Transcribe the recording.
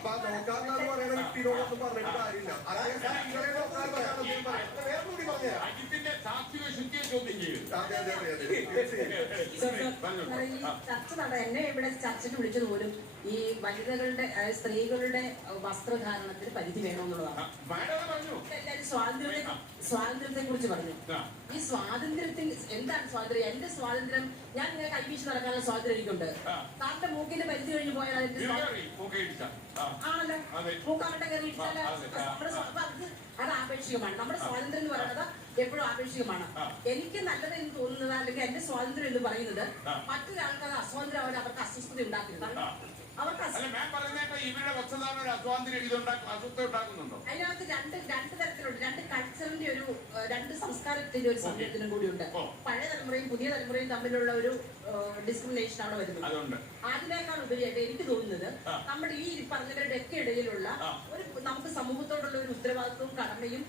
അപ്പൊ നോക്കാന്ന് പറയുന്ന വ്യക്തിയോടൊന്നും പറഞ്ഞിട്ട് കാര്യമില്ല. സ്ത്രീകളെ നോക്കാൻ വേറൊന്നുകൂടി പറഞ്ഞ അജിത്തിന്റെ സാത്വിക ശുദ്ധിയെ ചോദ്യം ചെയ്യും. അതെ അതെ അതെ അതെ ചർച്ച എന്നെ ഇവിടെ ചർച്ചയ്ക്ക് വിളിച്ചത് പോലും ഈ വനിതകളുടെ സ്ത്രീകളുടെ വസ്ത്രധാരണത്തിന് പരിധി വേണമെന്നുള്ളതാണ്. എല്ലാവരും സ്വാതന്ത്ര്യത്തെ കുറിച്ച് പറഞ്ഞു. ഈ സ്വാതന്ത്ര്യത്തിൽ എന്താണ് സ്വാതന്ത്ര്യം? എന്റെ സ്വാതന്ത്ര്യം ഞാൻ ഇങ്ങനെ കൈവീശി നടക്കാനുള്ള സ്വാതന്ത്ര്യം എനിക്കുണ്ട്. താങ്കളുടെ മൂക്കിന്റെ പരിധി കഴിഞ്ഞ് പോയാൽ ആണല്ലോ, മൂക്കാവട്ടെ കയറി അത് ആപേക്ഷികമാണ്. നമ്മുടെ സ്വാതന്ത്ര്യം എന്ന് പറയുന്നത് എപ്പോഴും ആപേക്ഷികമാണ്. എനിക്ക് നല്ലത് എന്ന് തോന്നുന്നത് അല്ലെങ്കിൽ എന്റെ സ്വാതന്ത്ര്യം എന്ന് പറയുന്നത് മറ്റൊരാൾക്ക് അത് അസ്വാതന്ത്ര്യമായിട്ട് അവർക്ക് അസ്വസ്ഥത ഉണ്ടാക്കരുത്. അതിനകത്ത് രണ്ട് തരത്തിലുണ്ട്. രണ്ട് കൾച്ചറിന്റെ ഒരു രണ്ട് സംസ്കാരത്തിന്റെ ഒരു സംയോജനം കൂടിയുണ്ട്. പഴയ തലമുറയും പുതിയ തലമുറയും തമ്മിലുള്ള ഒരു ഡിസ്ക്രിമിനേഷൻ ആണ് വരുന്നത്. അതിനേക്കാൾ ഉപരിയായിട്ട് എനിക്ക് തോന്നുന്നത് നമ്മുടെ ഈ പറഞ്ഞവരുടെ ഒക്കെ ഇടയിലുള്ള ഒരു നമുക്ക് സമൂഹത്തോടുള്ള ഒരു ഉത്തരവാദിത്വവും കടമയും